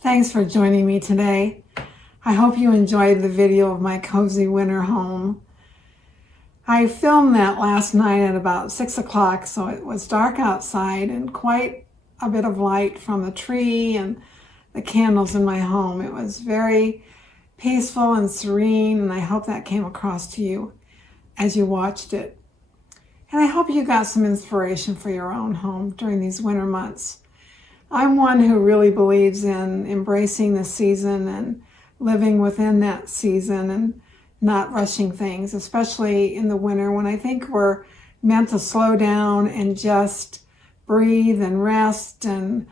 Thanks for joining me today. I hope you enjoyed the video of my cozy winter home. I filmed that last night at about 6 o'clock, so it was dark outside and quite a bit of light from the tree and the candles in my home. It was very peaceful and serene, and I hope that came across to you as you watched it. And I hope you got some inspiration for your own home during these winter months. I'm one who really believes in embracing the season and living within that season and not rushing things, especially in the winter when I think we're meant to slow down and just breathe and rest and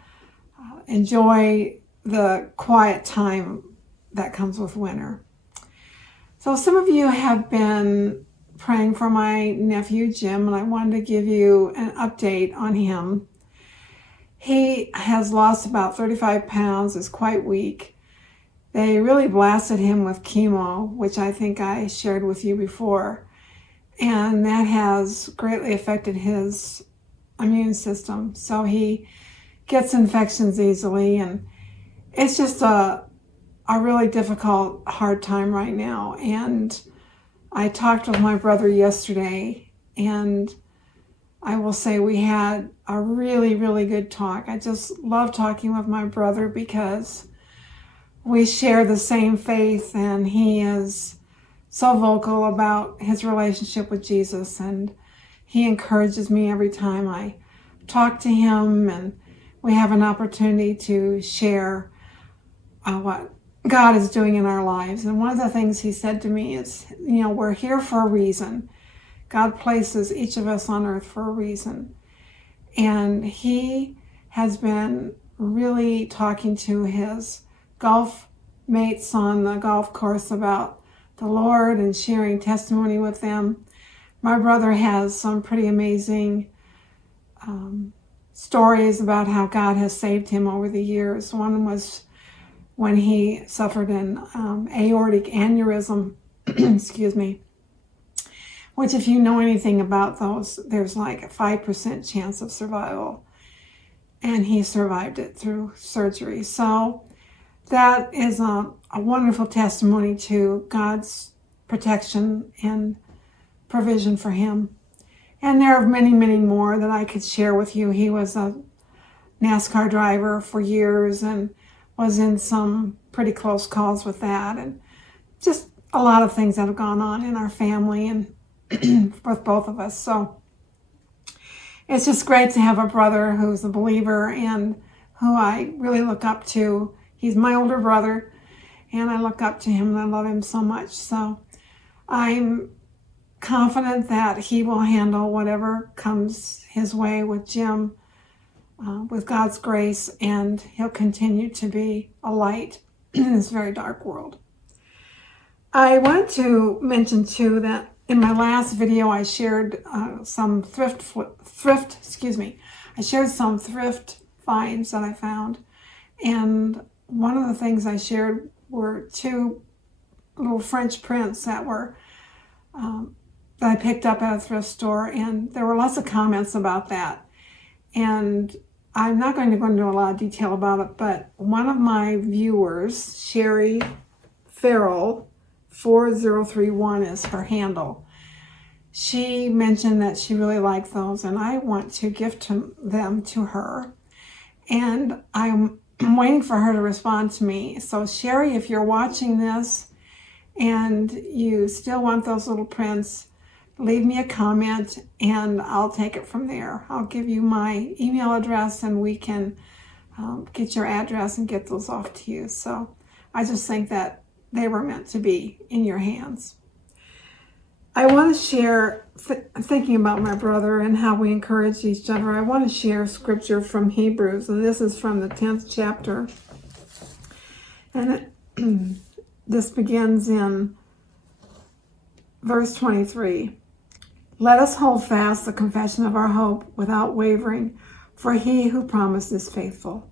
enjoy the quiet time that comes with winter. So some of you have been praying for my nephew Jim, and I wanted to give you an update on him. He has lost about 35 pounds, is quite weak. They really blasted him with chemo, which I think I shared with you before. And that has greatly affected his immune system. So he gets infections easily. And it's just a really difficult, hard time right now. And I talked with my brother yesterday, and I will say we had a really, really good talk. I just love talking with my brother because we share the same faith, and he is so vocal about his relationship with Jesus, and he encourages me every time I talk to him, and we have an opportunity to share what God is doing in our lives. And one of the things he said to me is, we're here for a reason. God places each of us on earth for a reason. And he has been really talking to his golf mates on the golf course about the Lord and sharing testimony with them. My brother has some pretty amazing stories about how God has saved him over the years. One was when he suffered an aortic aneurysm, excuse me, which if you know anything about those, there's like a 5% chance of survival. And he survived it through surgery. So that is a wonderful testimony to God's protection and provision for him. And there are many, many more that I could share with you. He was a NASCAR driver for years and was in some pretty close calls with that. And just a lot of things that have gone on in our family and with both of us. So it's just great to have a brother who's a believer and who I really look up to. He's my older brother, and I look up to him and I love him so much. So I'm confident that he will handle whatever comes his way with Jim with God's grace, and he'll continue to be a light in this very dark world. I want to mention too that in my last video, I shared some thrift finds that I found. And one of the things I shared were two little French prints that I picked up at a thrift store. And there were lots of comments about that. And I'm not going to go into a lot of detail about it, but one of my viewers, Sherry Farrell, 4031 is her handle. She mentioned that she really liked those, and I want to gift them to her. And I'm waiting for her to respond to me. So Sherry, if you're watching this and you still want those little prints, leave me a comment and I'll take it from there. I'll give you my email address and we can get your address and get those off to you. So I just think that they were meant to be in your hands. I want to share, thinking about my brother and how we encourage each other, I want to share scripture from Hebrews, and this is from the 10th chapter. And this begins in verse 23. Let us hold fast the confession of our hope without wavering, for he who promised is faithful.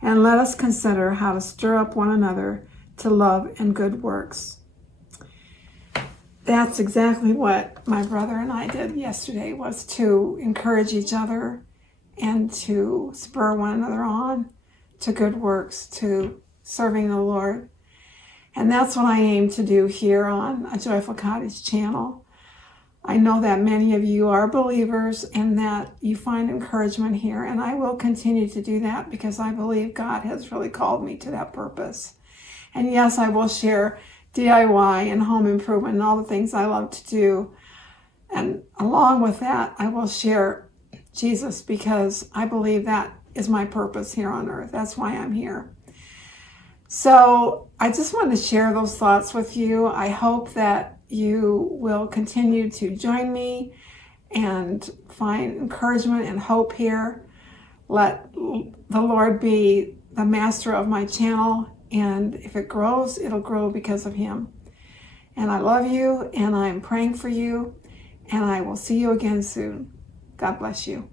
And let us consider how to stir up one another to love and good works. That's exactly what my brother and I did yesterday, was to encourage each other and to spur one another on to good works, to serving the Lord. And that's what I aim to do here on a Joyful Cottage channel. I know that many of you are believers and that you find encouragement here, and I will continue to do that because I believe God has really called me to that purpose. And yes, I will share DIY and home improvement and all the things I love to do. And along with that, I will share Jesus because I believe that is my purpose here on earth. That's why I'm here. So I just wanted to share those thoughts with you. I hope that you will continue to join me and find encouragement and hope here. Let the Lord be the master of my channel, and if it grows, it'll grow because of him. And I love you, and I'm praying for you, and I will see you again soon. God bless you.